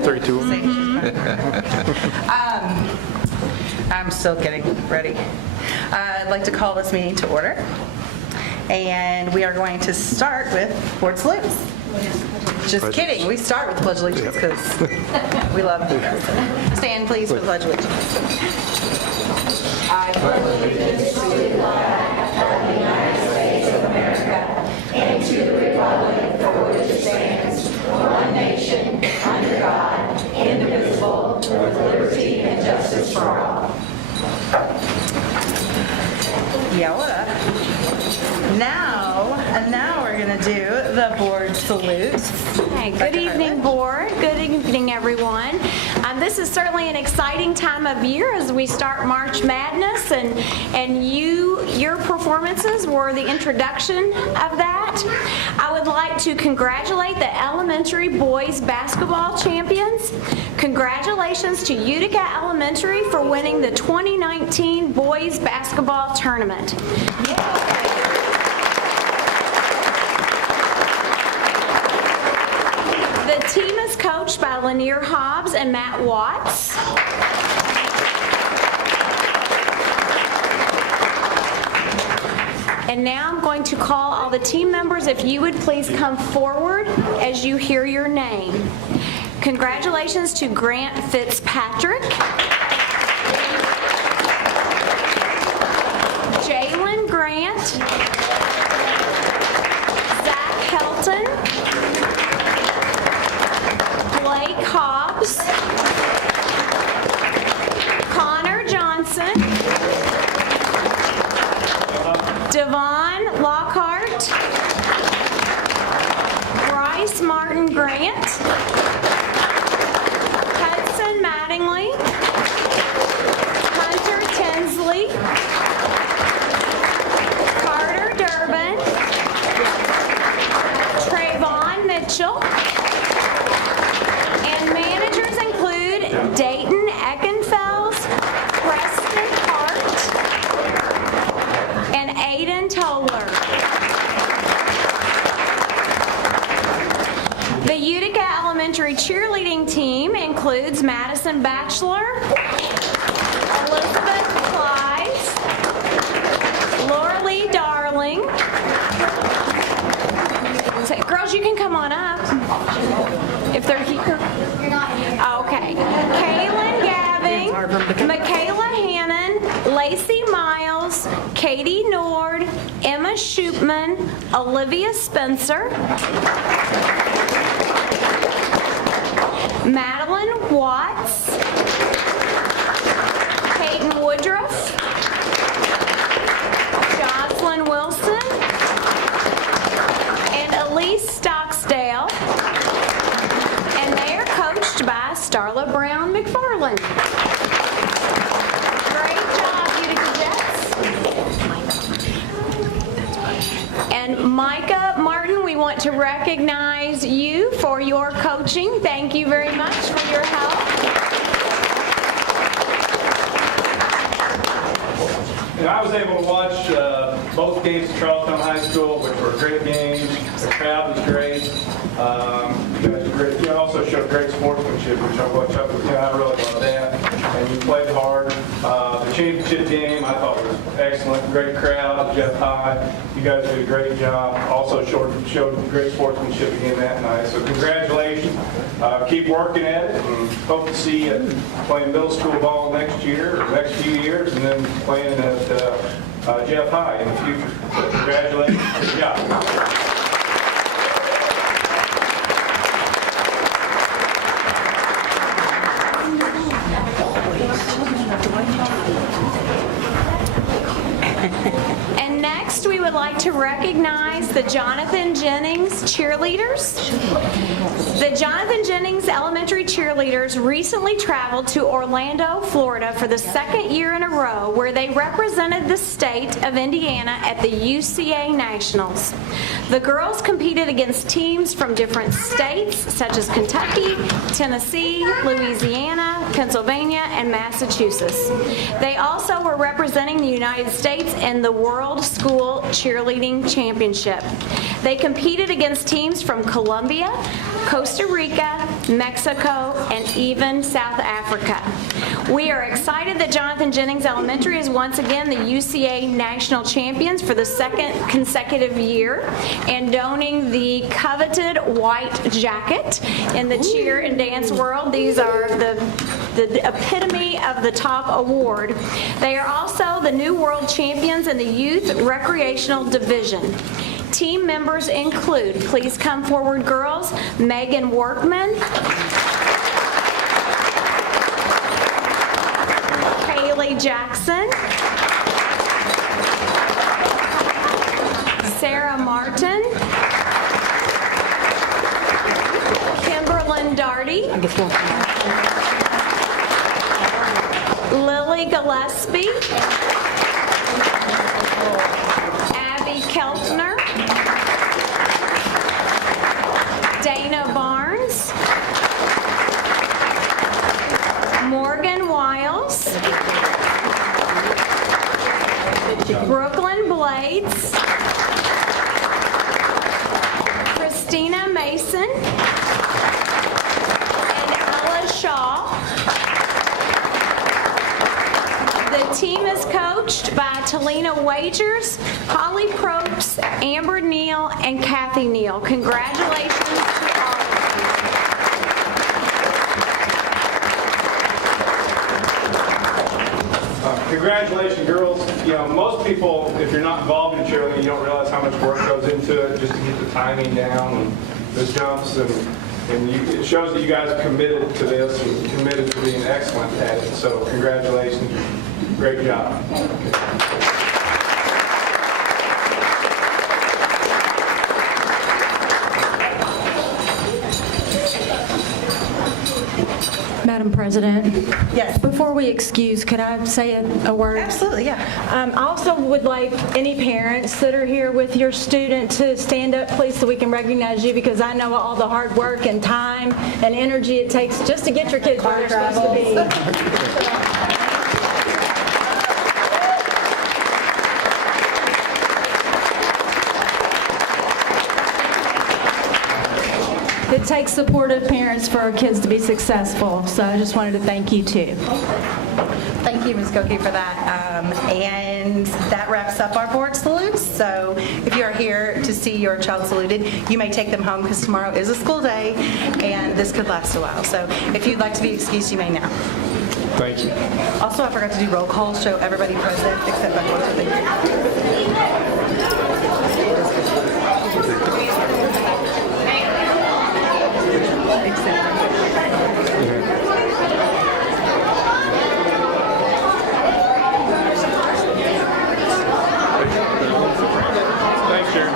32. I'm still getting ready. I'd like to call this meeting to order. And we are going to start with board salutes. Just kidding, we start with Pledge Allegiance because we love you guys. Stand please for Pledge Allegiance. I pledge allegiance to the flag of the United States of America and to the republic for which it stands, one nation, under God, indivisible, with liberty and justice for all. Yeah, what up? Now we're going to do the board salute. Hey, good evening, board. Good evening, everyone. This is certainly an exciting time of year as we start March Madness, and your performances were the introduction of that. I would like to congratulate the elementary boys basketball champions. Congratulations to Utica Elementary for winning the 2019 boys basketball tournament. The team is coached by Lanier Hobbs and Matt Watts. And now I'm going to call all the team members. If you would please come forward as you hear your name. Congratulations to Grant Fitzpatrick, Jalen Grant, Zach Helton, Blake Hobbs, Connor Johnson, Devon Lockhart, Bryce Martin Grant, Hudson Mattingly, Hunter Tinsley, Carter Durbin, Trayvon Mitchell, and managers include Dayton Eckenfels, Preston Hart, and Aiden Toller. The Utica Elementary cheerleading team includes Madison Batchelor, Elizabeth Clyde, Laura Lee Darling. So, girls, you can come on up if they're here. Okay. Kaylin Gabbing, Michaela Hannon, Lacey Miles, Katie Nord, Emma Shoopman, Olivia Spencer, Madeline Watts, Peyton Woodruff, Jocelyn Wilson, and Elise Stocksdale, and they are coached by Starla Brown McFarland. Great job, Utica Jets. And Micah Martin, we want to recognize you for your coaching. Thank you very much for your help. And I was able to watch both games at Charlestown High School, which were great games. The crowd was great. You guys were great. You also showed great sportsmanship, which I really love that. And you played hard. The championship game I thought was excellent. Great crowd, Jeff High. You guys did a great job. Also showed great sportsmanship again that night. So congratulations. Keep working at it, and hope to see you playing middle school ball next year, or next few years, and then playing at Jeff High in the future. So congratulations. Good job. And next, we would like to recognize the Jonathan Jennings cheerleaders. The Jonathan Jennings Elementary cheerleaders recently traveled to Orlando, Florida for the second year in a row, where they represented the state of Indiana at the UCA Nationals. The girls competed against teams from different states such as Kentucky, Tennessee, Louisiana, Pennsylvania, and Massachusetts. They also were representing the United States in the World School Cheerleading Championship. They competed against teams from Columbia, Costa Rica, Mexico, and even South Africa. We are excited that Jonathan Jennings Elementary is once again the UCA National Champions for the second consecutive year and donning the coveted white jacket in the cheer and dance world. These are the epitome of the top award. They are also the new world champions in the youth recreational division. Team members include, please come forward girls, Megan Workman, Kaylee Jackson, Sarah Martin, Kimberlyn Darty, Lily Gillespie, Abby Keltner, Dana Barnes, Morgan Wiles, Brooklyn Blades, Christina Mason, and Ella Shaw. The team is coached by Talina Wagers, Holly Probst, Amber Neal, and Kathy Neal. Congratulations to all of you. Congratulations, girls. You know, most people, if you're not involved in cheerleading, you don't realize how much work goes into it just to get the timing down and the jumps, and it shows that you guys are committed to this and committed to being excellent at it. So congratulations. Great job. Madam President? Yes. Before we excuse, could I say a word? Absolutely, yeah. I also would like any parents that are here with your student to stand up, please, so we can recognize you, because I know all the hard work and time and energy it takes just to get your kids where they're supposed to be. It takes supportive parents for our kids to be successful, so I just wanted to thank you too. Thank you, Ms. Koki, for that. And that wraps up our board salutes. So if you are here to see your child saluted, you may take them home because tomorrow is a school day and this could last a while. So if you'd like to be excused, you may now. Thank you. Also, I forgot to do roll call, show everybody present except my board. Thank you. Thanks, Sharon.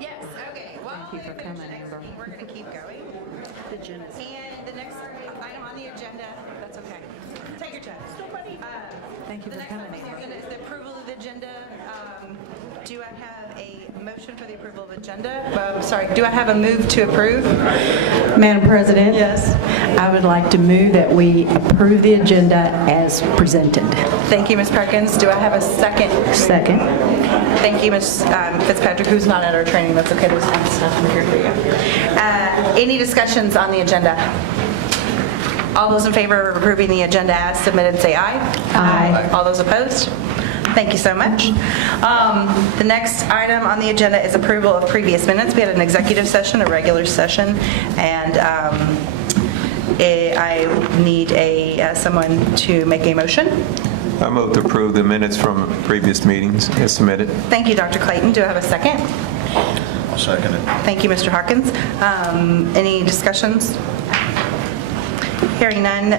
Yes, okay. Well, thank you for coming, Amber. We're going to keep going. And the next item on the agenda, that's okay. Take your time. Thank you for coming. The next item on the agenda is the approval of the agenda. Do I have a motion for the approval of agenda? Sorry, do I have a move to approve? Madam President? Yes. I would like to move that we approve the agenda as presented. Thank you, Ms. Perkins. Do I have a second? Second. Thank you, Ms. Fitzpatrick, who's not at our training. That's okay. There's some stuff in here for you. Any discussions on the agenda? All those in favor of approving the agenda as submitted, say aye. Aye. All those opposed? Thank you so much. The next item on the agenda is approval of previous minutes. We had an executive session, a regular session, and I need someone to make a motion. I move to approve the minutes from previous meetings as submitted. Thank you, Dr. Clayton. Do I have a second? I'll second it. Thank you, Mr. Harkins. Any discussions? Hearing none,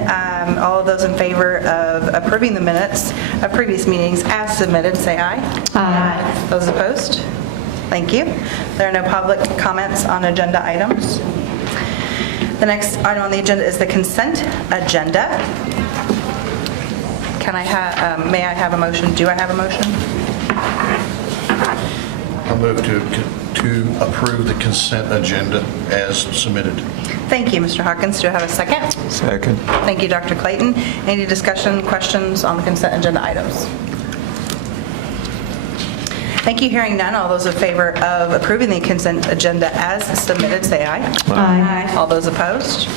all of those in favor of approving the minutes of previous meetings as submitted, say aye. Aye. Those opposed? Thank you. There are no public comments on agenda items. The next item on the agenda is the consent agenda. May I have a motion? Do I have a motion? I'll move to approve the consent agenda as submitted. Thank you, Mr. Hawkins. Do I have a second? Second. Thank you, Dr. Clayton. Any discussion, questions on the consent agenda items? Thank you. Hearing none, all those in favor of approving the consent agenda as submitted, say aye. Aye. All those opposed?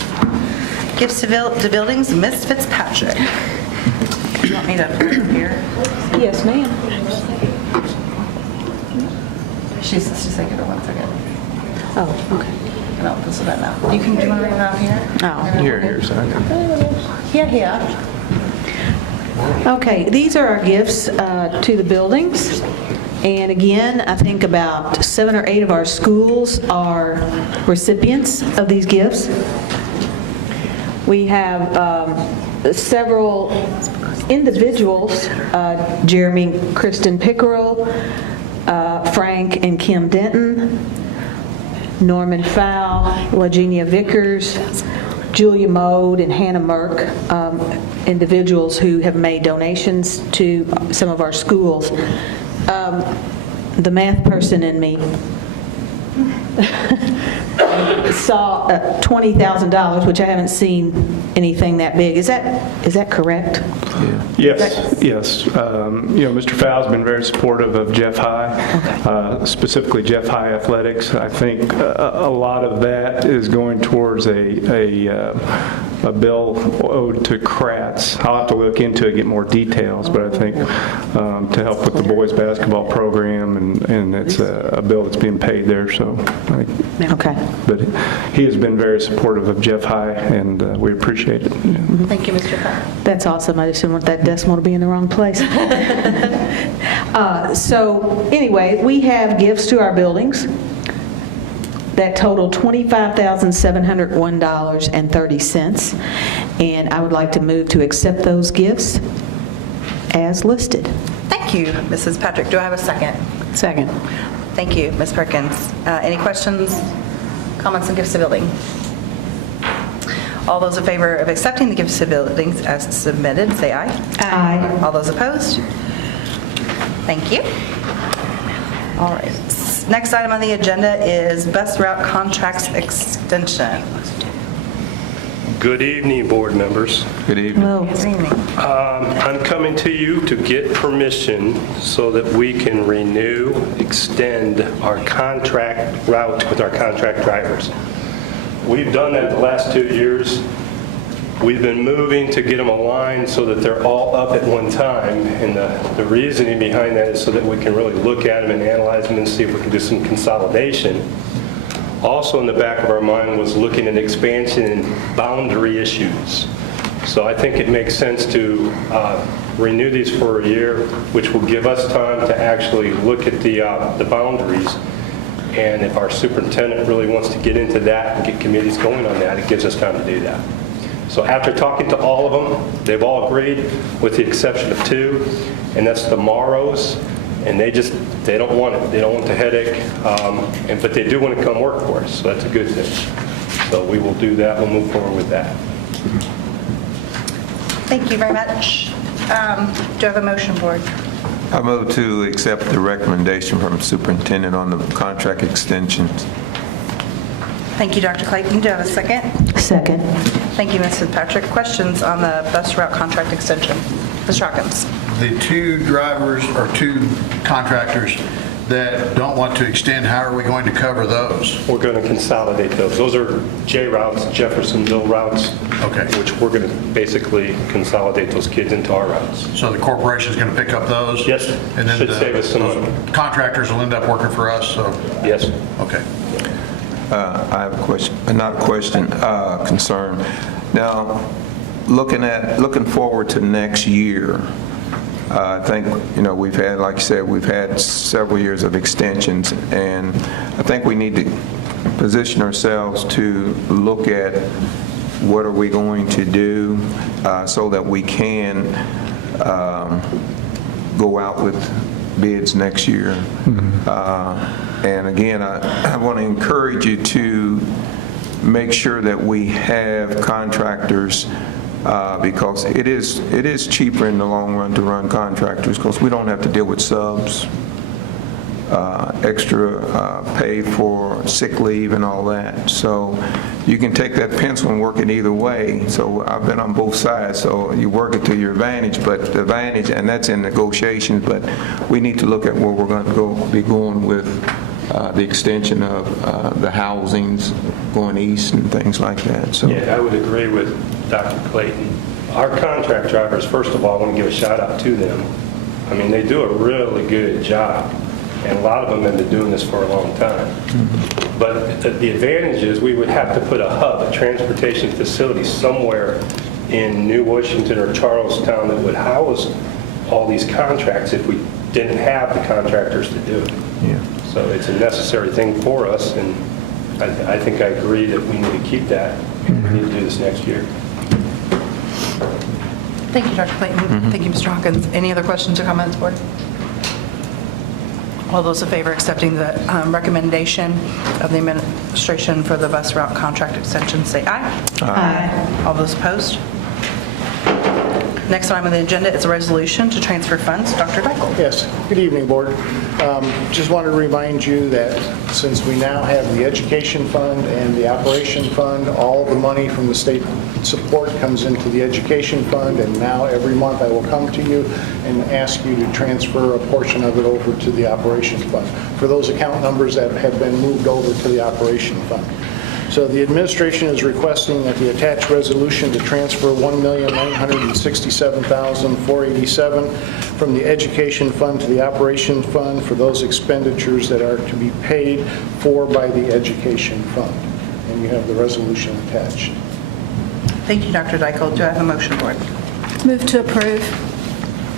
Gifts to buildings, Ms. Fitzpatrick. Do you want me to put her here? Yes, ma'am. She's like, give her 1 second. Oh, okay. No, this is that now. Do you want to read it out here? Oh. Here, second. Here. Okay, these are our gifts to the buildings. And again, I think about 7 or 8 of our schools are recipients of these gifts. We have several individuals, Jeremy Kristen Pickerel, Frank and Kim Denton, Norman Fowl, Lagenia Vickers, Julia Mode, and Hannah Merck, individuals who have made donations to some of our schools. The math person in me saw $20,000, which I haven't seen anything that big. Is that correct? Yes, yes. Mr. Fowle's been very supportive of Jeff High, specifically Jeff High Athletics. I think a lot of that is going towards a bill owed to Kratz. I'll have to look into it, get more details, but I think to help with the boys basketball program, and it's a bill that's being paid there. So, Okay. but he has been very supportive of Jeff High, and we appreciate it. Thank you, Mr. Fowl. That's awesome. I just didn't want that decimal to be in the wrong place. So anyway, we have gifts to our buildings that total $25,701.30. And I would like to move to accept those gifts as listed. Thank you, Mrs. Patrick. Do I have a second? Second. Thank you, Ms. Perkins. Any questions, comments on gifts to building? All those in favor of accepting the gifts to buildings as submitted, say aye. Aye. All those opposed? Thank you. All right. Next item on the agenda is bus route contracts extension. Good evening, board members. Good evening. Hello. Good evening. I'm coming to you to get permission so that we can renew, extend our contract route with our contract drivers. We've done that the last 2 years. We've been moving to get them aligned so that they're all up at one time. And the reasoning behind that is so that we can really look at them and analyze them and see if we can do some consolidation. Also in the back of our mind was looking at expansion and boundary issues. So I think it makes sense to renew these for a year, which will give us time to actually look at the boundaries. And if our superintendent really wants to get into that and get committees going on that, it gives us time to do that. So after talking to all of them, they've all agreed with the exception of 2, and that's the Morrows. And they don't want it. They don't want the headache, but they do want to come work for us, so that's a good thing. So we will do that. We'll move forward with that. Thank you very much. Do I have a motion, board? I move to accept the recommendation from superintendent on the contract extensions. Thank you, Dr. Clayton. Do I have a second? Second. Thank you, Mrs. Patrick. Questions on the bus route contract extension? Mr. Hawkins. The 2 drivers or 2 contractors that don't want to extend, how are we going to cover those? We're going to consolidate those. Those are J routes, Jeffersonville routes. Okay. which we're going to basically consolidate those kids into our routes. So the corporation's going to pick up those? Yes, And then should save us some money. contractors will end up working for us, so, Yes. okay. I have a question, not a question, concern. Now, looking forward to next year, I think, we've had, like you said, we've had several years of extensions, and I think we need to position ourselves to look at what are we going to do so that we can go out with bids next year. And again, I want to encourage you to make sure that we have contractors because it is cheaper in the long run to run contractors because we don't have to deal with subs, extra pay for sick leave and all that. So you can take that pencil and work it either way. So I've been on both sides, so you work it to your advantage, but the advantage, and that's in negotiations, but we need to look at where we're going to be going with the extension of the housings going east and things like that. So. Yeah, I would agree with Dr. Clayton. Our contract drivers, first of all, I want to give a shout out to them. I mean, they do a really good job, and a lot of them have been doing this for a long time. But the advantage is we would have to put a hub, a transportation facility somewhere in New Washington or Charlestown that would house all these contracts if we didn't have the contractors to do it. Yeah. So it's a necessary thing for us, and I think I agree that we need to keep that. We need to do this next year. Thank you, Dr. Clayton. Thank you, Mr. Hawkins. Any other questions or comments, board? All those in favor of accepting the recommendation of the administration for the bus route contract extension, say aye. Aye. All those opposed? Next item on the agenda is a resolution to transfer funds. Dr. Dickel. Yes, good evening, Board. Just wanted to remind you that since we now have the Education Fund and the Operation Fund, all the money from the state support comes into the Education Fund, and now every month I will come to you and ask you to transfer a portion of it over to the Operation Fund for those account numbers that have been moved over to the Operation Fund. So the administration is requesting that the attached resolution to transfer $1,967,487 from the Education Fund to the Operation Fund for those expenditures that are to be paid for by the Education Fund. And you have the resolution attached. Thank you, Dr. Dickel. Do I have a motion, board? Move to approve.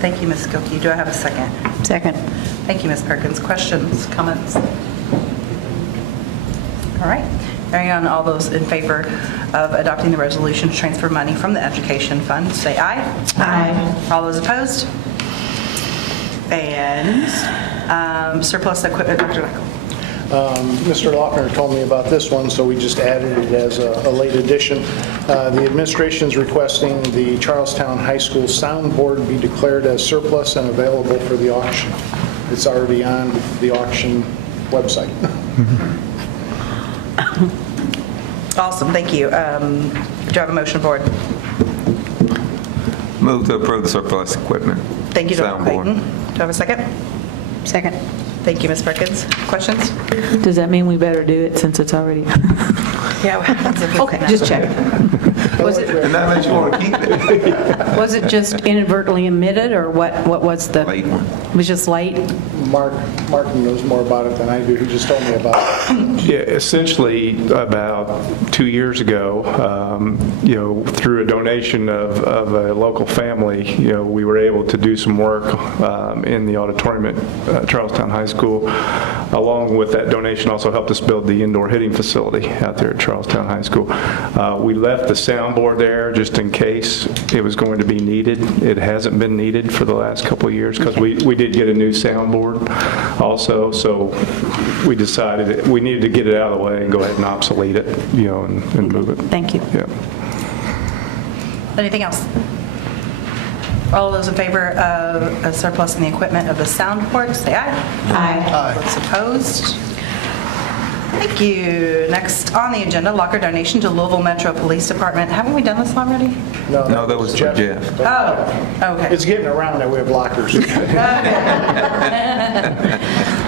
Thank you, Ms. Gilkey. Do I have a second? Second. Thank you, Ms. Perkins. Questions, comments? All right. Hearing on all those in favor of adopting the resolution to transfer money from the Education Fund, say aye. Aye. All those opposed? And surplus equipment, Dr. Dickel. Mr. Lochner told me about this one, so we just added it as a late addition. The administration is requesting the Charlestown High School soundboard be declared as surplus and available for the auction. It's already on the auction website. Awesome, thank you. Do you have a motion, board? Move to approve the surplus equipment. Thank you, Dr. Soundboard. Clayton. Do I have a second? Second. Thank you, Ms. Perkins. Questions? Does that mean we better do it since it's already? Yeah. what happens if it's Okay, not? just checking. And that makes you want to keep it. Was it just inadvertently omitted, or what was the? Late one. It was just late? Mark knows more about it than I do. He just told me about it. Yeah, essentially, about 2 years ago, through a donation of a local family, we were able to do some work in the auditorium at Charlestown High School. Along with that donation, also helped us build the indoor hitting facility out there at Charlestown High School. We left the soundboard there just in case it was going to be needed. It hasn't been needed for the last couple of years because we did get a new soundboard also, so we decided that we needed to get it out of the way and go ahead and obsolete it, and move it. Thank you. Yeah. Anything else? All those in favor of a surplus in the equipment of the soundboard, say aye. Aye. Those opposed? Thank you. Next on the agenda, locker donation to Louisville Metro Police Department. Haven't we done this already? No, that was for Jeff. Oh, okay. It's getting around that we have lockers.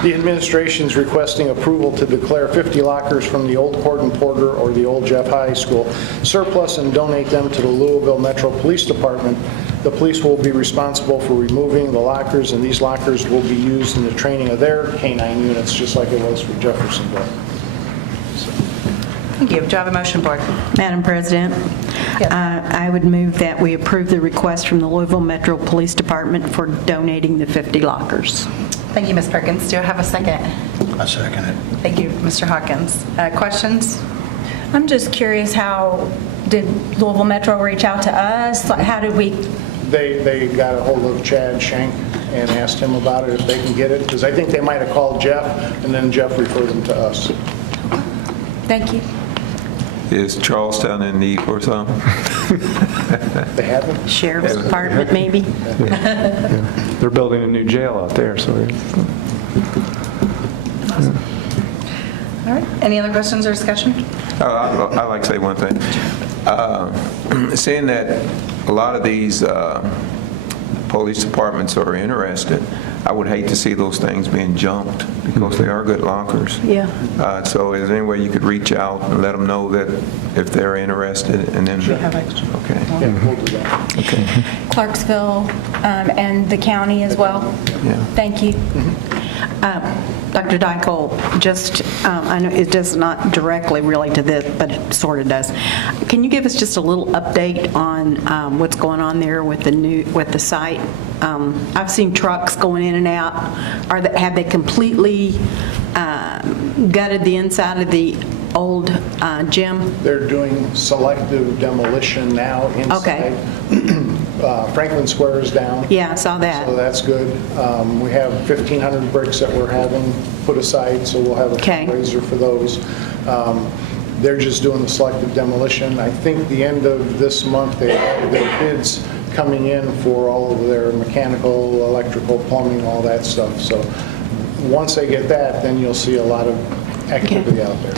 The administration is requesting approval to declare 50 lockers from the old Gordon Porter or the old Jeff High School surplus and donate them to the Louisville Metro Police Department. The police will be responsible for removing the lockers, and these lockers will be used in the training of their K-9 units, just like it was for Jeffersonville. Thank you. Do I have a motion, Board? Madam President, I would move that we approve the request from the Louisville Metro Police Department for donating the 50 lockers. Thank you, Ms. Perkins. Do I have a second? I second it. Thank you, Mr. Hawkins. Questions? I'm just curious, how did Louisville Metro reach out to us? Like, how did we? They got a hold of Chad Schenk and asked him about it, if they can get it, because I think they might have called Jeff, and then Jeff referred them to us. Thank you. Is Charlestown in need for something? They haven't? Sheriff's Department, maybe? They're building a new jail out there, so All right. Any other questions or discussion? I'd like to say one thing. Seeing that a lot of these police departments are interested, I would hate to see those things being jumped because they are good lockers. Yeah. So is there any way you could reach out and let them know that if they're interested and then? Have extra. Okay. Yeah, we'll do that. Okay. Clarksville and the county as well? Yeah. Thank you. Dr. Dykle, just, I know it does not directly relate to this, but it sort of does. Can you give us just a little update on what's going on there with the site? I've seen trucks going in and out. Have they completely gutted the inside of the old gym? They're doing selective demolition now inside. Okay. Franklin Square is down. Yeah, I saw that. So that's good. We have 1,500 bricks that we're having put aside, so we'll have a Okay. fundraiser for those. They're just doing the selective demolition. I think the end of this month, they have their bids coming in for all of their mechanical, electrical, plumbing, all that stuff. So once they get that, then you'll see a lot of activity out there.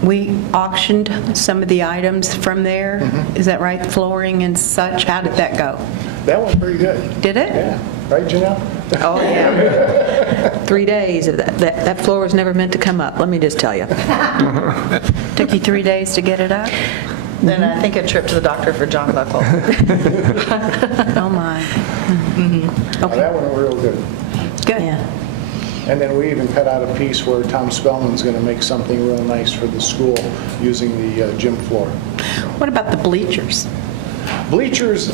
We auctioned some of the items from there. Is that right? Flooring and such. How did that go? That went pretty good. Did it? Yeah. Right, Janelle? Oh, yeah. 3 days, that floor was never meant to come up, let me just tell you. Took you 3 days to get it up? Then I think a trip to the doctor for John Buckle. Oh, my. That went real good. Good. Yeah. And then we even cut out a piece where Tom Spellman's going to make something real nice for the school using the gym floor. What about the bleachers? Bleachers,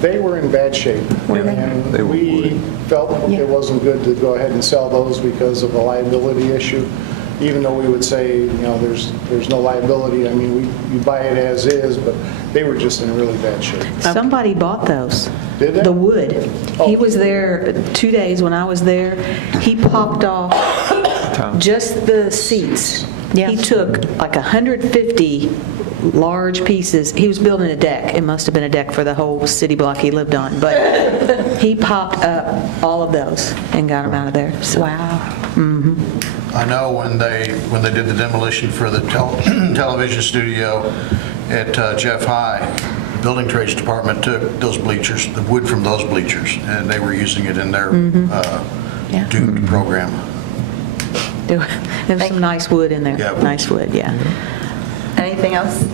they were in bad shape. They And were we wood. felt it wasn't good to go ahead and sell those because of a liability issue. Even though we would say, you know, there's no liability. I mean, you buy it as is, but they were just in really bad shape. Somebody bought those. Did they? The wood. Oh. He was there 2 days when I was there. He popped off just the seats. Yeah. He took like 150 large pieces. He was building a deck. It must have been a deck for the whole city block he lived on. But he popped up all of those and got them out of there. So. Wow. I know when they did the demolition for the television studio at Jeff High, the building trades department took those bleachers, the wood from those bleachers, and they were using it in their Yeah. duped program. There was some nice wood in there. Yeah, wood. Nice wood, yeah. Anything else?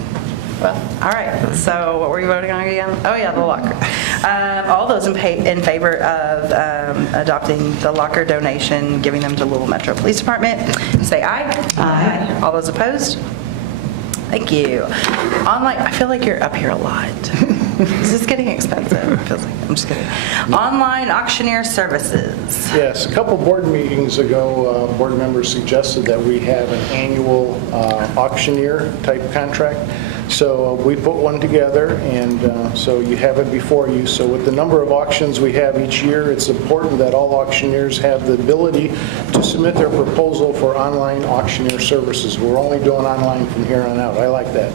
Well, all right. So what were you voting on again? Oh, yeah, the locker. All those in favor of adopting the locker donation, giving them to Louisville Metro Police Department, say aye. Aye. All those opposed? Thank you. Online, I feel like you're up here a lot. This is getting expensive. It feels like, I'm just kidding. Online auctioneer services. Yes, a couple board meetings ago, board members suggested that we have an annual auctioneer type contract. So we put one together, and so you have it before you. So with the number of auctions we have each year, it's important that all auctioneers have the ability to submit their proposal for online auctioneer services. We're only doing online from here on out. I like that.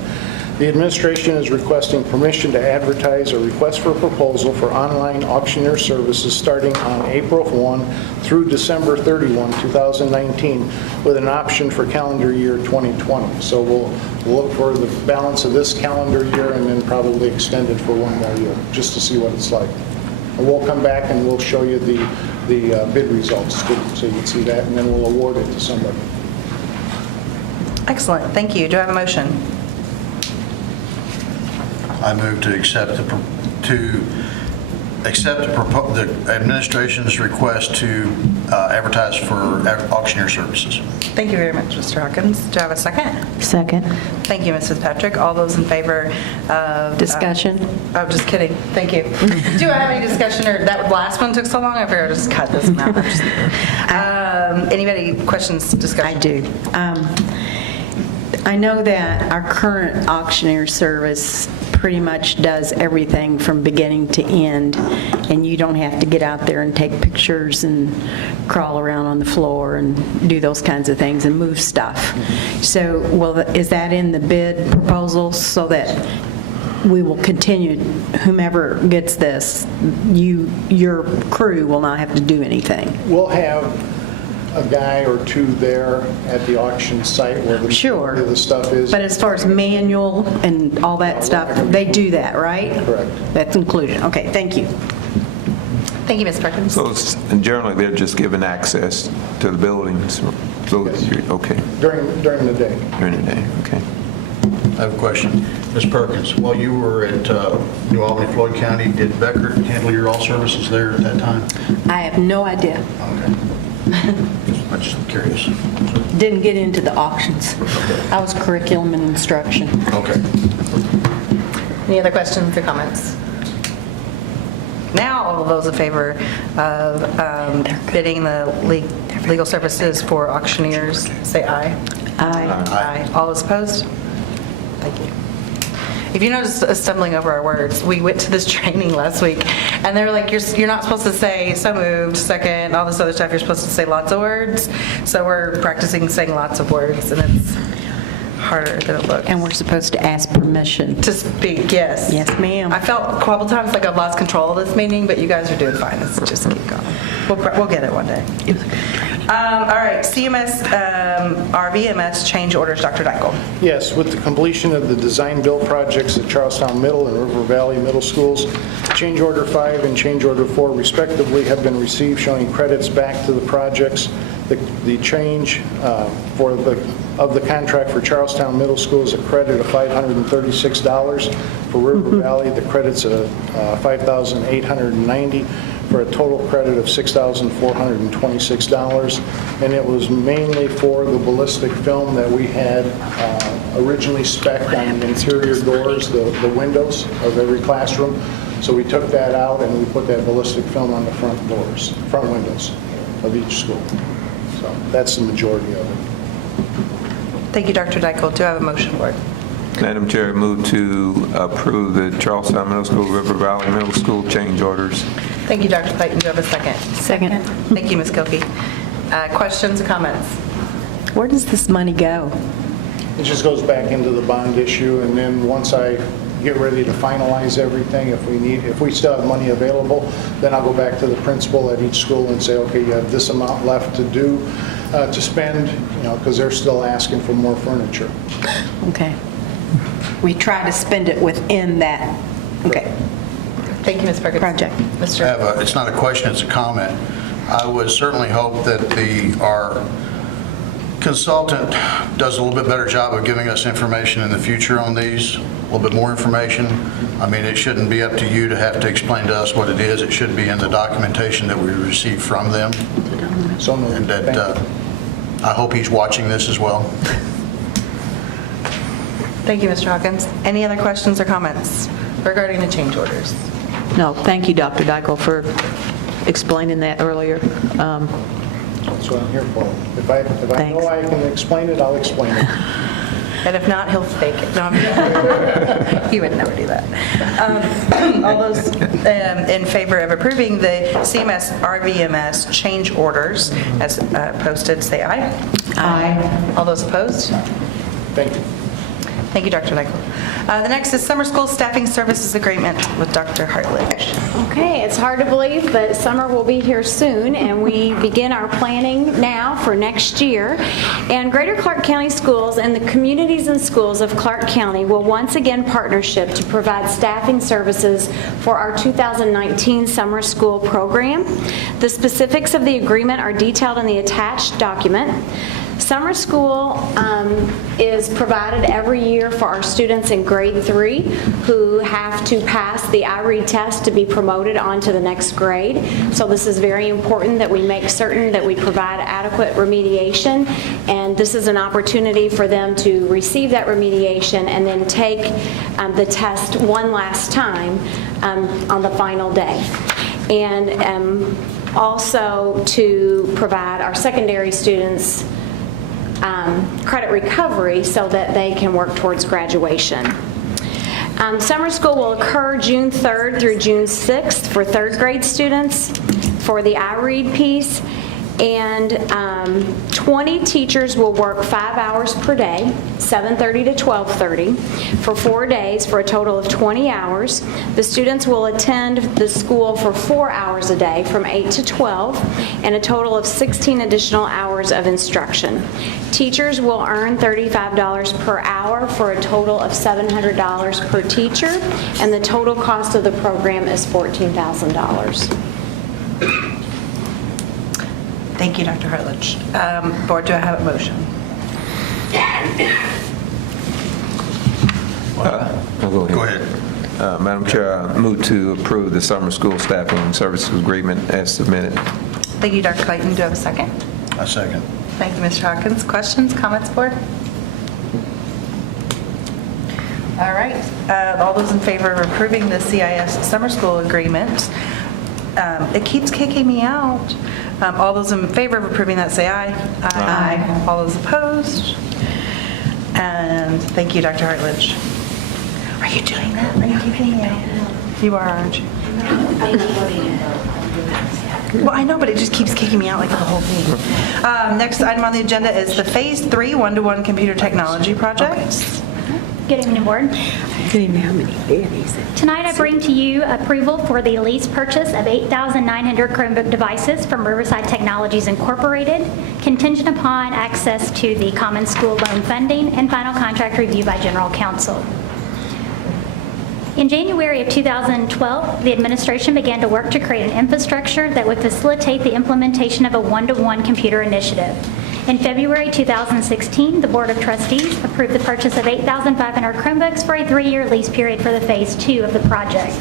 The administration is requesting permission to advertise a request for proposal for online auctioneer services starting on April 1 through December 31, 2019, with an option for calendar year 2020. So we'll look for the balance of this calendar year and then probably extend it for one more year, just to see what it's like. And we'll come back and we'll show you the the bid results too, so you can see that, and then we'll award it to somebody. Excellent, thank you. Do I have a motion? I move to accept the administration's request to advertise for auctioneer services. Thank you very much, Mr. Hawkins. Do I have a second? Second. Thank you, Mrs. Patrick. All those in favor of... Discussion? Oh, just kidding. Thank you. Do I have any discussion, or that last one took so long, I figured I'd just cut this one out. I'm just kidding. Anybody, questions, discussion? I do. I know that our current auctioneer service pretty much does everything from beginning to end, and you don't have to get out there and take pictures and crawl around on the floor and do those kinds of things and move stuff. So, well, is that in the bid proposal so that we will continue, whomever gets this, your crew will not have to do anything? We'll have a guy or two there at the auction site where the Sure. majority of the stuff is. But as far as manual and all that stuff, they do that, right? Correct. That's included. Okay, thank you. Thank you, Ms. Perkins. So generally, they're just given access to the buildings? So, okay, During the day. during the day, okay. I have a question. Ms. Perkins, while you were at New Albany, Floyd County, did Becker handle your all services there at that time? I have no idea. Okay. I'm just curious. Didn't get into the auctions. I was curriculum and instruction. Okay. Any other questions or comments? Now, all of those in favor of bidding the legal services for auctioneers, say aye. Aye. Aye. All those opposed? Thank you. If you notice us stumbling over our words, we went to this training last week, and they were like, you're not supposed to say so moved, second, all this other stuff. You're supposed to say lots of words. So we're practicing saying lots of words, and it's harder than it looks. And we're supposed to ask permission. To speak, yes. Yes, ma'am. I felt a couple times like I've lost control of this meeting, but you guys are doing fine. Let's just keep going. We'll get it one day. All right, CMS, RVMS change orders, Dr. Dykle. Yes, with the completion of the design build projects at Charlestown Middle and River Valley Middle Schools, change order 5 and change order 4 respectively have been received, showing credits back to the projects. The change of the contract for Charlestown Middle School is a credit of $536. For River Valley, the credit's $5,890 for a total credit of $6,426. And it was mainly for the ballistic film that we had originally spec'd on the interior doors, the windows of every classroom. So we took that out and we put that ballistic film on the front windows of each school. So that's the majority of it. Thank you, Dr. Dykle. Do I have a motion for it? Madam Chair, move to approve the Charlestown Middle School, River Valley Middle School change orders. Thank you, Dr. Clayton. Do I have a second? Second. Thank you, Ms. Kilkey. Questions or comments? Where does this money go? It just goes back into the bond issue, and then once I get ready to finalize everything, if we still have money available, then I'll go back to the principal at each school and say, okay, you have this amount left to do, to spend, because they're still asking for more furniture. Okay. We try to spend it within that, okay, Thank you, Ms. Perkins. project. Mr. It's not a question, it's a comment. I would certainly hope that our consultant does a little bit better job of giving us information in the future on these, a little bit more information. I mean, it shouldn't be up to you to have to explain to us what it is. It should be in the documentation that we receive from them. So And that I hope he's watching this as well. Thank you, Mr. Hawkins. Any other questions or comments regarding the change orders? No, thank you, Dr. Dykle, for explaining that earlier. That's what I'm here for. If I Thanks. know I can explain it, I'll explain it. And if not, he'll fake it. No, he would never do that. All those in favor of approving the CMS RVMS change orders as posted, say aye. Aye. All those opposed? Thank you. Thank you, Dr. Dykel. The next is Summer School Staffing Services Agreement with Dr. Hartledge. Okay, it's hard to believe, but summer will be here soon, and we begin our planning now for next year. And Greater Clark County Schools and the communities and schools of Clark County will once again partnership to provide staffing services for our 2019 summer school program. The specifics of the agreement are detailed in the attached document. Summer school is provided every year for our students in grade 3 who have to pass the iRead test to be promoted on to the next grade. So this is very important that we make certain that we provide adequate remediation, and this is an opportunity for them to receive that remediation and then take the test one last time on the final day. And also to provide our secondary students credit recovery so that they can work towards graduation. Summer school will occur June 3rd through June 6th for third grade students for the iRead piece, and 20 teachers will work 5 hours per day, 7:30 to 12:30, for 4 days for a total of 20 hours. The students will attend the school for 4 hours a day from 8 to 12, and a total of 16 additional hours of instruction. Teachers will earn $35 per hour for a total of $700 per teacher, and the total cost of the program is $14,000. Thank you, Dr. Hartledge. Board, do I have a motion? Go Go ahead. Madam Chair, I move to approve the summer school staffing services agreement as submitted. Thank you, Dr. Clayton. Do I have a second? A second. Thank you, Mr. Hawkins. Questions, comments, board? All right. All those in favor of approving the CIS summer school agreement? It keeps kicking me out. All those in favor of approving that, say aye. Aye. All those opposed? And thank you, Dr. Hartledge. Are you doing that? Are you keeping me out? You are, aren't you? Well, I know, but it just keeps kicking me out like the whole thing. Next item on the agenda is the Phase 3 one-to-one computer technology project. Good evening, Board. Good evening. How many babies? Tonight I bring to you approval for the lease purchase of 8,900 Chromebook devices from Riverside Technologies Incorporated, contingent upon access to the Common School Loan Funding and final contract review by General Counsel. In January of 2012, the administration began to work to create an infrastructure that would facilitate the implementation of a one-to-one computer initiative. In February 2016, the Board of Trustees approved the purchase of 8,500 Chromebooks for a 3-year lease period for the Phase 2 of the project.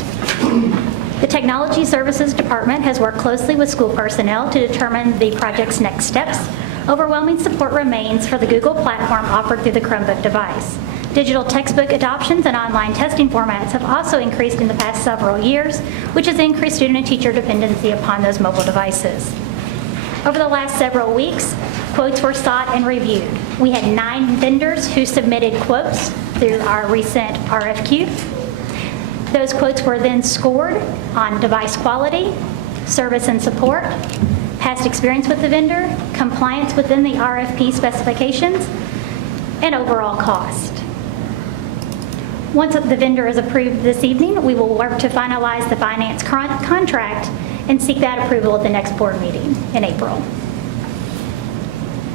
The Technology Services Department has worked closely with school personnel to determine the project's next steps. Overwhelming support remains for the Google platform offered through the Chromebook device. Digital textbook adoptions and online testing formats have also increased in the past several years, which has increased student and teacher dependency upon those mobile devices. Over the last several weeks, quotes were sought and reviewed. We had 9 vendors who submitted quotes through our recent RFQ. Those quotes were then scored on device quality, service and support, past experience with the vendor, compliance within the RFP specifications, and overall cost. Once the vendor is approved this evening, we will work to finalize the finance contract and seek that approval at the next board meeting in April.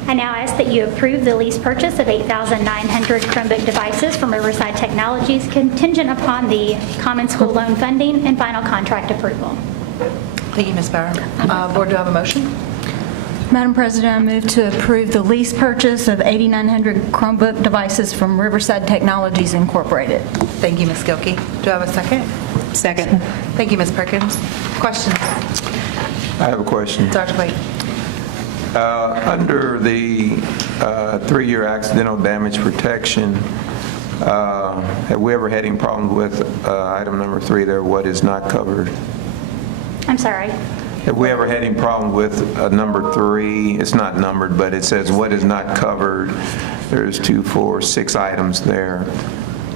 I now ask that you approve the lease purchase of 8,900 Chromebook devices from Riverside Technologies contingent upon the Common School Loan Funding and final contract approval. Thank you, Ms. Bauer. Board, do I have a motion? Madam President, I move to approve the lease purchase of 8,900 Chromebook devices from Riverside Technologies Incorporated. Thank you, Ms. Gilkey. Do I have a second? Second. Thank you, Ms. Perkins. Questions? I have a question. Dr. Clayton. Under the 3-year accidental damage protection, have we ever had any problems with item number 3 there, what is not covered? I'm sorry. Have we ever had any problem with number 3? It's not numbered, but it says what is not covered. There's 2, 4, 6 items there.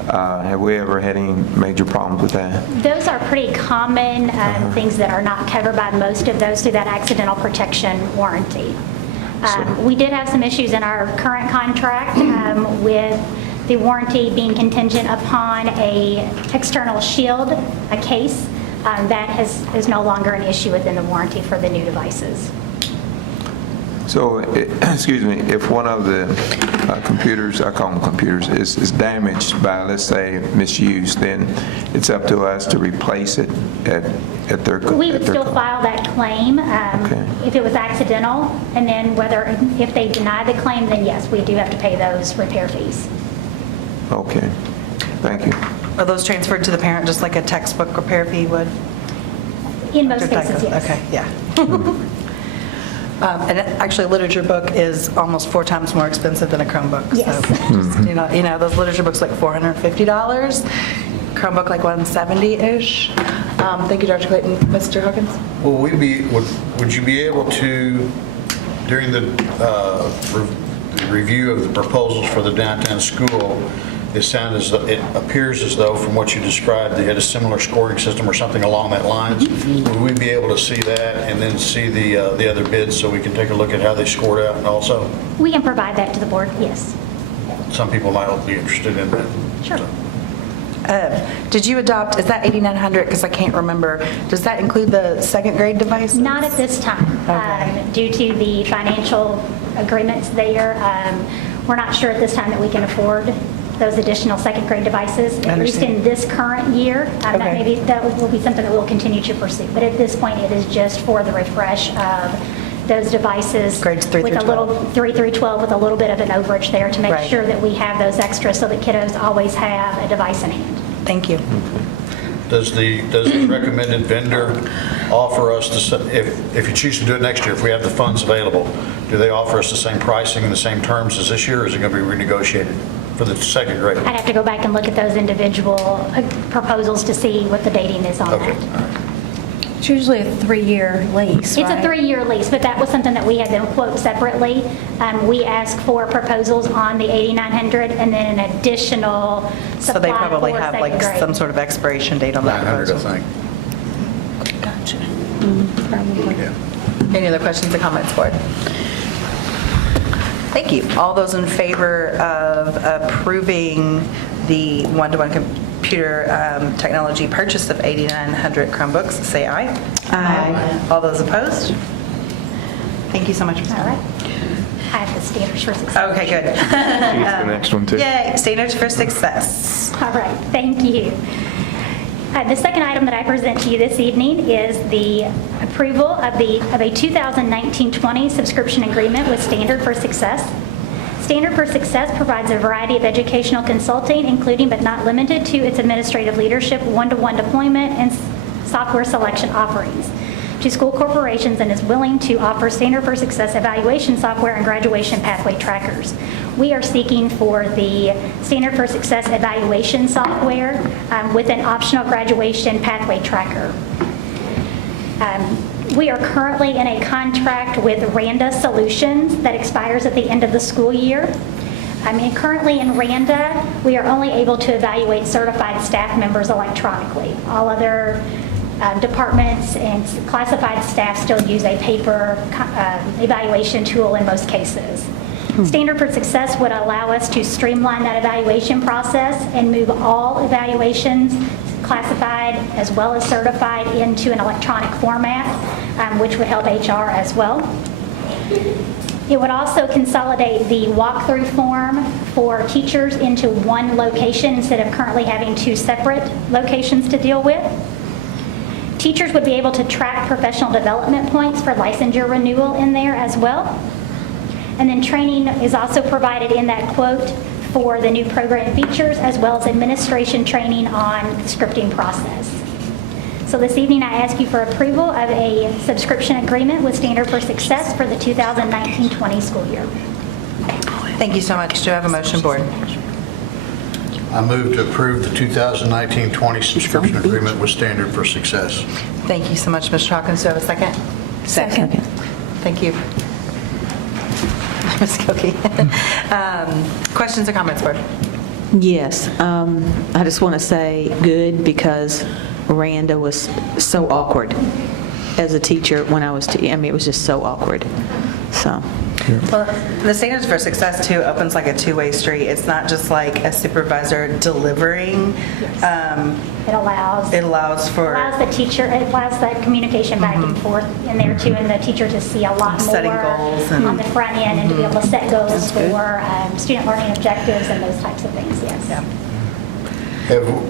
Have we ever had any major problems with that? Those are pretty common things that are not covered by most of those through that accidental protection warranty. We did have some issues in our current contract with the warranty being contingent upon a external shield, a case, that is no longer an issue within the warranty for the new devices. So, excuse me, if one of the computers, I call them computers, is damaged by, let's say, misuse, then it's up to us to replace it at their... We would still file that claim Okay. if it was accidental, and then if they deny the claim, then yes, we do have to pay those repair fees. Okay, thank you. Are those transferred to the parent just like a textbook repair fee would? In most cases, yes. Okay, yeah. And actually, a literature book is almost 4 times more expensive than a Chromebook. Yes. So, just, you know, those literature books like $450, Chromebook like $170-ish. Thank you, Dr. Clayton. Mr. Hawkins? Will we be, would you be able to, during the review of the proposals for the downtown school, it appears as though, from what you described, they had a similar scoring system or something along that lines. Would we be able to see that and then see the other bids so we can take a look at how they scored out? And also, We can provide that to the board, yes. some people might be interested in that. Sure. Did you adopt, is that 8900? Because I can't remember. Does that include the second grade devices? Not at this time. Okay. Due to the financial agreements there, we're not sure at this time that we can afford those additional second grade devices, at least in this current year. Okay. That will be something that we'll continue to pursue. But at this point, it is just for the refresh of those devices. Grades 3 with through a little 12. 3 through 12 with a little bit of an overage there to make Right. sure that we have those extras so that kiddos always have a device in hand. Thank you. Does the recommended vendor offer us, if you choose to do it next year, if we have the funds available, do they offer us the same pricing and the same terms as this year, or is it going to be renegotiated for the second grade? I'd have to go back and look at those individual proposals to see what the dating is on Okay. that. It's usually a 3-year lease, It's a right? 3-year lease, but that was something that we had them quote separately. We asked for proposals on the 8900 and then an additional So supply they probably for have second like grade. some sort of expiration date on that 900, proposal. I think. Gotcha. Yeah. Any other questions or comments, board? Thank you. All those in favor of approving the one-to-one computer technology purchase of 8,900 Chromebooks, say aye. Aye. All those opposed? Thank you so much. Ms. All right. I have the standards for success. Okay, good. She's the next one, too. Yay, standards for success. All right, thank you. The second item that I present to you this evening is the approval of a 2019-20 subscription agreement with Standard for Success. Standard for Success provides a variety of educational consulting, including but not limited to its administrative leadership, one-to-one deployment, and software selection offerings to school corporations, and is willing to offer Standard for Success evaluation software and graduation pathway trackers. We are seeking for the Standard for Success evaluation software with an optional graduation pathway tracker. We are currently in a contract with Randa Solutions that expires at the end of the school year. Currently in Randa, we are only able to evaluate certified staff members electronically. All other departments and classified staff still use a paper evaluation tool in most cases. Standard for Success would allow us to streamline that evaluation process and move all evaluations, classified as well as certified, into an electronic format, which would help HR as well. It would also consolidate the walkthrough form for teachers into one location instead of currently having 2 separate locations to deal with. Teachers would be able to track professional development points for licensure renewal in there as well. And then training is also provided in that quote for the new program features, as well as administration training on the scripting process. So this evening, I ask you for approval of a subscription agreement with Standard for Success for the 2019-20 school year. Thank you so much. Do I have a motion, board? I move to approve the 2019-20 subscription agreement with Standard for Success. Thank you so much, Mr. Hawkins. Do I have a second? Second. Thank you. Ms. Kilkey. Questions or comments, board? Yes, I just want to say good, because Randa was so awkward as a teacher when I was, it was just so awkward, so. Well, the Standards for Success too opens like a two-way street. It's not just like a supervisor delivering. It allows the teacher, it allows that communication back and forth in there too, and the teacher to see a lot more Setting goals and- on the front end and to be able to set goals for student learning objectives and those types of things, yes.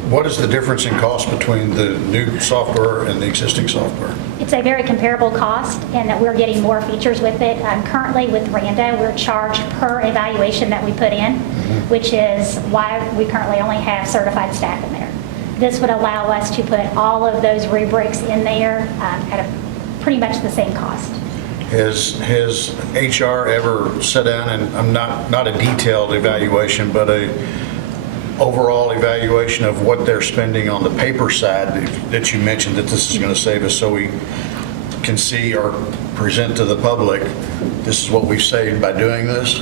What is the difference in cost between the new software and the existing software? It's a very comparable cost in that we're getting more features with it. Currently with Randa, we're charged per evaluation that we put in, which is why we currently only have certified staff in there. This would allow us to put all of those rubrics in there at a pretty much the same cost. Has HR ever sat down and, I'm not a detailed evaluation, but a overall evaluation of what they're spending on the paper side that you mentioned that this is going to save us, so we can see or present to the public, this is what we've saved by doing this?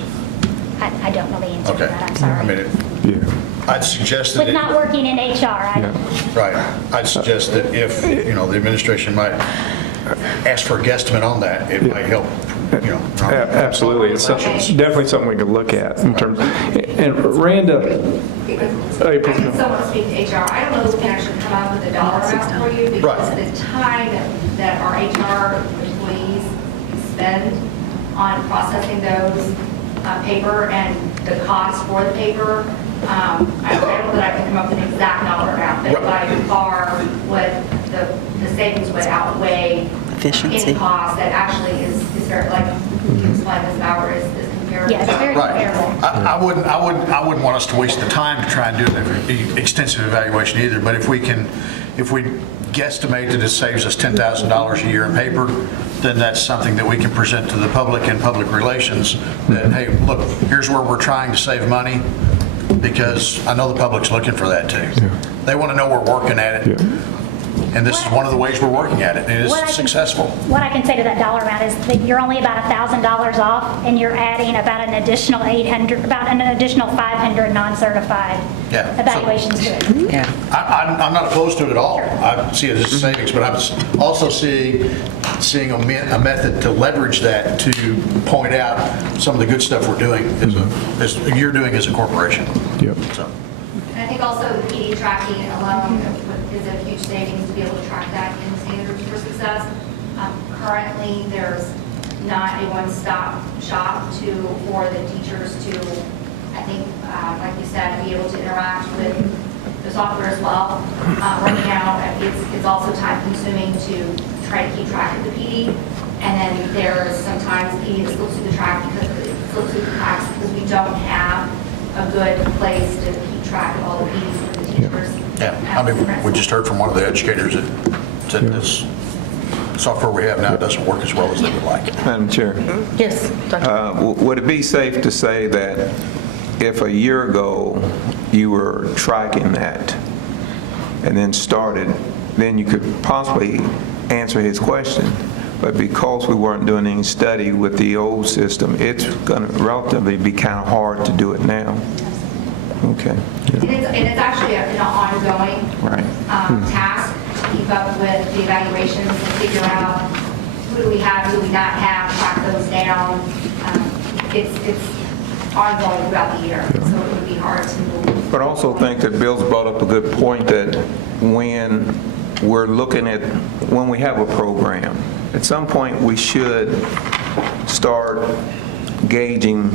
I don't know the answer to Okay. that, I'm sorry. I mean, I'd suggest that With not working in HR, right. I'd suggest that if, the administration might ask for a guesstimate on that, it might help, Absolutely. It's definitely something we could look at in terms, and Randa, I can somewhat speak to HR. I don't know if we can actually come up with a dollar amount for you because the time that our HR employees spend on processing those paper and the cost for the paper, I don't know that I can come up with an exact dollar amount, but by far what the savings would outweigh any cost that actually is very, like you explained, Ms. Bauer, is comparable. yes, very comparable. I wouldn't want us to waste the time to try and do an extensive evaluation either, but if we guesstimate that it saves us $10,000 a year in paper, then that's something that we can present to the public in public relations, that, hey, look, here's where we're trying to save money, because I know the public's looking for that too. They want to know we're working at it. And this is one of the ways we're working at it, and it is successful. What I can say to that dollar amount is that you're only about $1,000 off, and you're adding about an additional 800, about an additional 500 non-certified evaluations to it. I'm not opposed to it at all. I see it as a savings, but I'm also seeing a method to leverage that to point out some of the good stuff we're doing, as you're doing as a corporation. Yep. So. And I think also the PD tracking alone is a huge savings to be able to track that in Standards for Success. Currently, there's not a one-stop shop for the teachers to, I think, like you said, be able to interact with the software as well. Right now, it's also time-consuming to try to keep track of the PD, and then there's sometimes PD that slips through the cracks because we don't have a good place to keep track of all the PDs for the teachers. Yeah, I mean, we just heard from one of the educators that said this software we have now doesn't work as well as they would like. Madam Chair, Yes, Dr. would it be safe to say that if a year ago you were tracking that and then started, then you could possibly answer his question? But because we weren't doing any study with the old system, it's going to relatively be kind of hard to do it now. Okay. And it's actually an ongoing task to keep up with the evaluations and figure out who do we have, who do we not have, track those down. It's ongoing throughout the year, so it would be hard to move. But I also think that Bill's brought up a good point that when we're looking at, when we have a program, at some point we should start gauging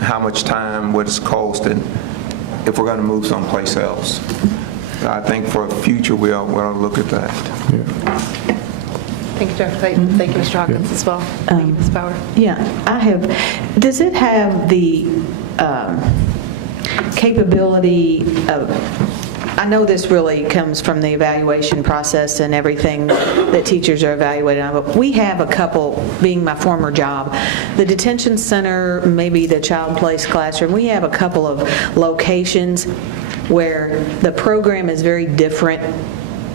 how much time, what it's costing, if we're going to move someplace else. I think for the future, we ought to look at that. Thank you, Dr. Clayton. Thank you, Mr. Hawkins, as well. Thank you, Ms. Bauer. Does it have the capability of, I know this really comes from the evaluation process and everything that teachers are evaluated on, but we have a couple, being my former job, the detention center, maybe the child place classroom, we have a couple of locations where the program is very different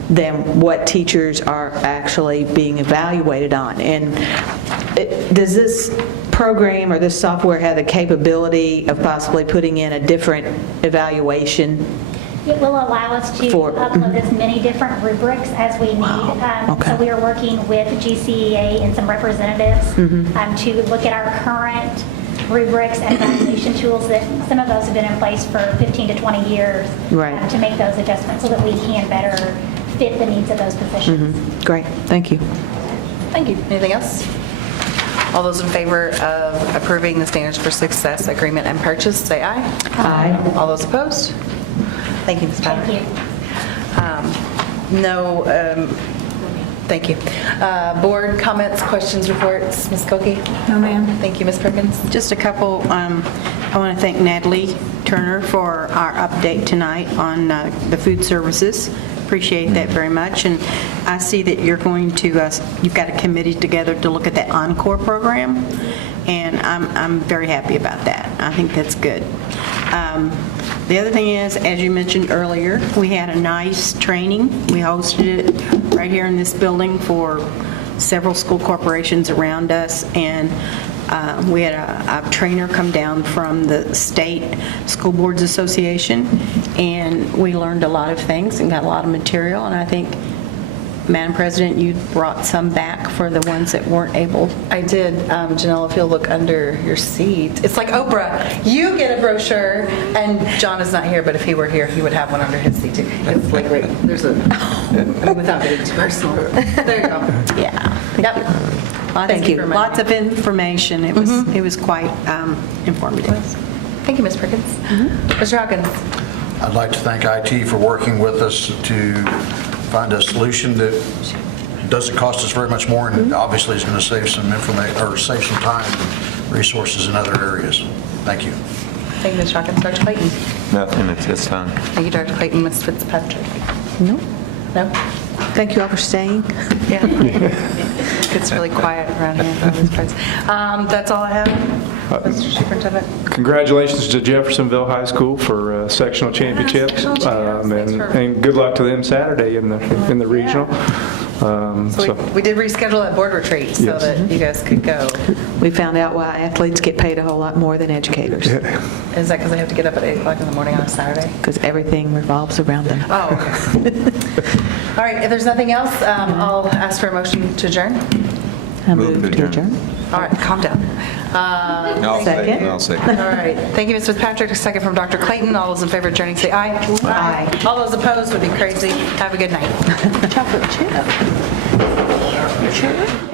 than what teachers are actually being evaluated on. And does this program or this software have the capability of possibly putting in a different evaluation It will allow us to upload as many different rubrics as we need. So we are working with GCEA and some representatives to look at our current rubrics and evaluation tools that some of those have been in place for 15 to 20 years to make those adjustments so that we can better fit the needs of those positions. Great, thank you. Thank you. Anything else? All those in favor of approving the Standards for Success Agreement and Purchase, say aye. Aye. All those opposed? Thank you, Ms. Potter. Thank you. Thank you. Board comments, questions, reports, Ms. Koki? No, ma'am. Thank you, Ms. Perkins. Just a couple, I want to thank Natalie Turner for our update tonight on the food services. Appreciate that very much. And I see that you're going to, you've got a committee together to look at that Encore program, and I'm very happy about that. I think that's good. The other thing is, as you mentioned earlier, we had a nice training. We hosted it right here in this building for several school corporations around us, and we had a trainer come down from the State School Boards Association, and we learned a lot of things and got a lot of material, and I think, Madam President, you brought some back for the ones that weren't able. I did. Janelle, if you'll look under your seat. It's like Oprah. You get a brochure, and John is not here, but if he were here, he would have one under his seat too. It's like, right, there's a, without getting too personal. There you go. Yeah. Yep. Thank you. for reminding Lots me. of information. It was quite informative. Thank you, Ms. Perkins. Mr. Hawkins. I'd like to thank IT for working with us to find a solution that doesn't cost us very much more and obviously is going to save some information, or save some time and resources in other areas. Thank you. Thank you, Mr. Hawkins. Dr. Clayton. Nothing at this time. Thank you, Dr. Clayton. Ms. Fitzpatrick. No, No? thank you all for staying. Yeah. It's really quiet around here for these parts. That's all I have, Mr. Superintendent. Congratulations to Jeffersonville High School for sectional championship. sectional champs. Thanks for- And good luck to them Saturday in the regional. So we did reschedule that board retreat so Yes. that you guys could go. We found out why athletes get paid a whole lot more than educators, Is that because they have to get up at 8 o'clock in the morning on a Saturday? because everything revolves around them. Oh, okay. All right, if there's nothing else, I'll ask for a motion to adjourn. I move to adjourn. All right, calm down. I'll Second. I'll second. All right, thank you, Ms. Fitzpatrick. A second from Dr. Clayton. All those in favor of adjourning, say aye. Aye. All those opposed would be crazy. Have a good night. Chocolate chip. Sure.